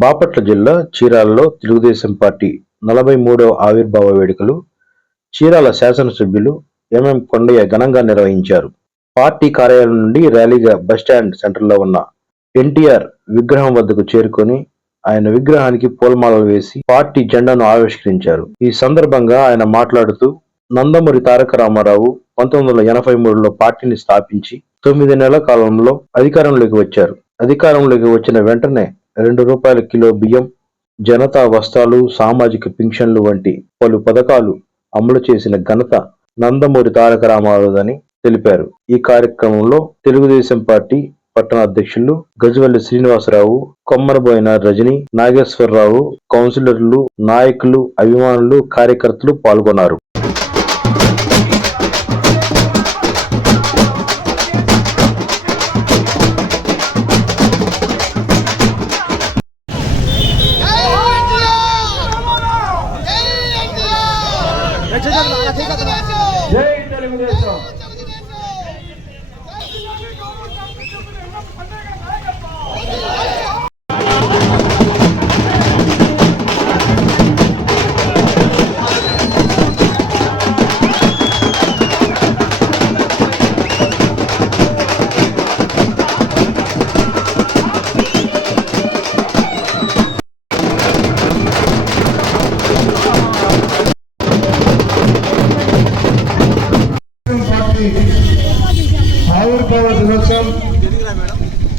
బాపట్ల జిల్లా చీరాలలో తెలుగుదేశం పార్టీ నలభై మూడవ ఆవిర్భావ వేడుకలు చీరాల శాసనసభ్యులు ఎంఎం కొండయ్య ఘనంగా నిర్వహించారు. పార్టీ కార్యాలయం నుండి ర్యాలీగా బస్టాండ్ సెంటర్లో ఉన్న ఎన్టీఆర్ విగ్రహం వద్దకు చేరుకొని ఆయన విగ్రహానికి పూలమాలలు వేసి పార్టీ జెండాను ఆవిష్కరించారు. ఈ సందర్భంగా ఆయన మాట్లాడుతూ నందమూరి తారక రామారావు పంతొమ్మిది వందల ఎనభై మూడులో పార్టీని స్థాపించి తొమ్మిది నెలల కాలంలో అధికారంలోకి వచ్చారు. అధికారంలోకి వచ్చిన వెంటనే రెండు రూపాయల కిలో బియ్యం జనతా వస్త్రాలు సామాజిక పింఛన్లు వంటి పలు పథకాలు అమలు చేసిన ఘనత నందమూరి తారక రామారావుదని తెలిపారు. ఈ కార్యక్రమంలో తెలుగుదేశం పార్టీ పట్టణ అధ్యక్షులు గజవల్లి శ్రీనివాసరావు కొమ్మరబోయిన రజని నాగేశ్వరరావు కౌన్సిలర్లు నాయకులు అభిమానులు కార్యకర్తలు పాల్గొన్నారు. జై తెలుగుదేశం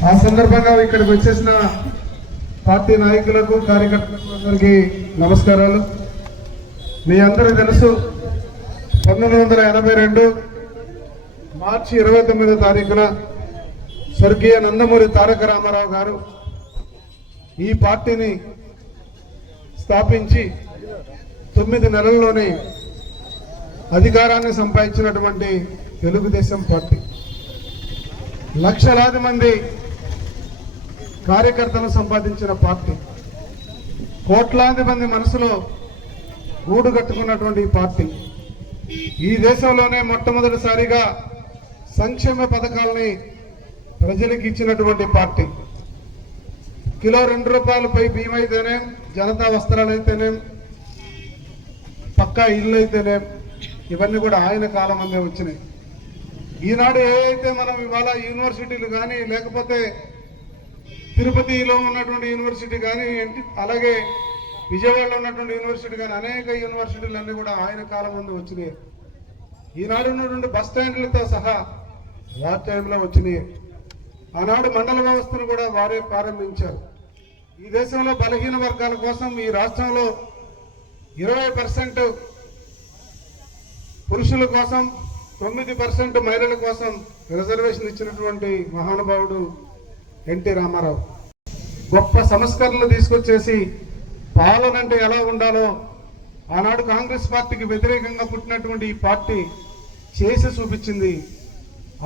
ఆ సందర్భంగా ఇక్కడికి వచ్చేసిన పార్టీ నాయకులకు కార్యకర్తలకు అందరికీ నమస్కారాలు. మీ అందరూ తెలుసు పంతొమ్మిది వందల ఎనభై రెండు మార్చి ఇరవై తొమ్మిదో తారీఖున స్వర్గీయ నందమూరి తారక రామారావు గారు ఈ పార్టీని స్థాపించి తొమ్మిది నెలల్లోనే అధికారాన్ని సంపాదించినటువంటి తెలుగుదేశం పార్టీ. లక్షలాది మంది కార్యకర్తలు సంపాదించిన పార్టీ. కోట్లాది మంది మనసులో గూడు కట్టుకున్నటువంటి ఈ పార్టీ. ఈ దేశంలోనే మొట్టమొదటిసారిగా సంక్షేమ పథకాలని ప్రజలకు ఇచ్చినటువంటి పార్టీ. కిలో రెండు రూపాయలపై బీమా అయితేనే జనతా వస్త్రాలు అయితేనే పక్కా ఇల్లు అయితేనే ఇవన్నీ కూడా ఆయన కాలం అందే వచ్చినాయి. ఈనాడు ఏ అయితే మనం ఇవాళ యూనివర్సిటీలు కానీ లేకపోతే తిరుపతిలో ఉన్నటువంటి యూనివర్సిటీ కానీ ఏంటి- అలాగే విజయవాడలో ఉన్నటువంటి యూనివర్సిటీ కానీ అనేక యూనివర్సిటీలన్నీ కూడా ఆయన కాలం ముందు వచ్చినాయి. ఈనాడు ఉన్నటువంటి బస్ స్టాండ్లతో సహా వారి టైంలో వచ్చినాయి. ఆనాడు మండల వ్యవస్థను కూడా వారే ప్రారంభించారు. ఈ దేశంలో బలహీన వర్గాల కోసం ఈ రాష్ట్రంలో ఇరవై పర్సెంట్ పురుషుల కోసం తొమ్మిది పర్సెంట్ మహిళల కోసం రిజర్వేషన్ ఇచ్చినటువంటి మహానుభావుడు ఎన్టీ రామారావు. గొప్ప సంస్కరణలు తీసుకొచ్చేసి పాలన అంటే ఎలా ఉండాలో ఆనాడు కాంగ్రెస్ పార్టీకి వ్యతిరేకంగా పుట్టినటువంటి ఈ పార్టీ చేసి చూపించింది.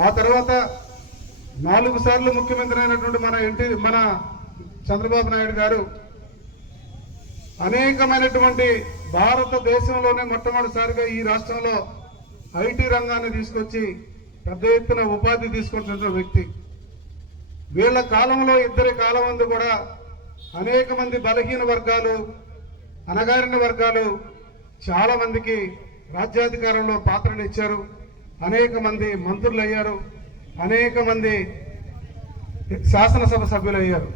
ఆ తర్వాత నాలుగు సార్లు ముఖ్యమంత్రి అయినటువంటి మన ఎన్టీ మన చంద్రబాబు నాయుడు గారు అనేకమైనటువంటి భారతదేశంలోనే మొట్టమొదటిసారిగా ఈ రాష్ట్రంలో ఐటీ రంగాన్ని తీసుకొచ్చి పెద్ద ఎత్తున ఉపాధి తీసుకొచ్చిన వ్యక్తి. వీళ్ళ కాలంలో ఇద్దరి కాలం ముందు కూడా అనేక మంది బలహీన వర్గాలు అనగారిన వర్గాలు చాలా మందికి రాజ్యాధికారంలో పాత్రలు ఇచ్చారు. అనేక మంది మంత్రులు అయ్యారు అనేక మంది శాసనసభ సభ్యులు అయ్యారు